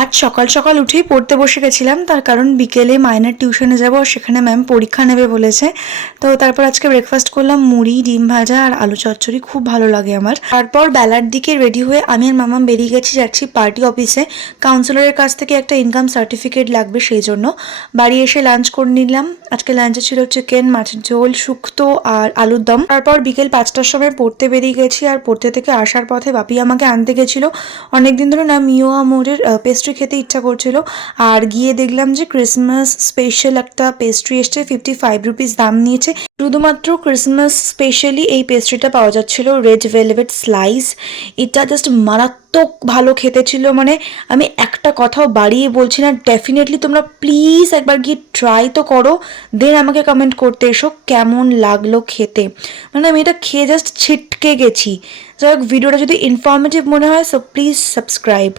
আজ সকাল সকাল উঠেই পড়তে বসে গেছিলাম, তার কারণ বিকেলে মাইনার টিউশনে যাব, সেখানে ম্যাম পরীক্ষা নেবে বলেছে। তো তারপর আজকে ব্রেকফাস্ট করলাম মুড়ি, ডিম ভাজা আর আলু চচ্চড়ি, খুব ভালো লাগে আমার। তারপর বেলার দিকে রেডি হয়ে আমি আর মামাম বেরিয়ে যাচ্ছি পার্টি অফিসে। কাউন্সিলরের কাছ থেকে একটা ইনকাম সার্টিফিকেট লাগবে, সেই জন্য। বাড়ি এসে লাঞ্চ করে নিলাম। আজকে লাঞ্চে ছিল চিকেন, মাছের ঝোল, শুক্তো আর আলুর দম। তারপর বিকেল 5টার সময় পড়তে বেরিয়ে গেছি, আর পড়তে থেকে আসার পথে বাপি আমাকে আনতে গেছিল। অনেকদিন ধরে না মিওয়া মোড়ের পেস্ট্রি খেতে ইচ্ছা করছিল, আর গিয়ে দেখলাম যে ক্রিসমাস স্পেশাল একটা পেস্ট্রি এসছে, 55 রুপিস দাম নিয়েছে। শুধুমাত্র ক্রিসমাস স্পেশালি এই পেস্ট্রিটা পাওয়া যাচ্ছিল, রেড ভেলভেট স্লাইস। এটা জাস্ট মারাত্মক ভালো খেতে ছিল, মানে আমি একটা কথাও বাড়িয়ে বলছি না। ডেফিনেটলি তোমরা প্লিজ একবার গিয়ে ট্রাই তো করো, দেন আমাকে কমেন্ট করতে এসো কেমন লাগলো খেতে। মানে আমি এটা খেয়ে জাস্ট ছিটকে গেছি। যাই হোক, ভিডিওটা যদি ইনফরমেটিভ মনে হয় সো প্লিজ সাবস্ক্রাইব।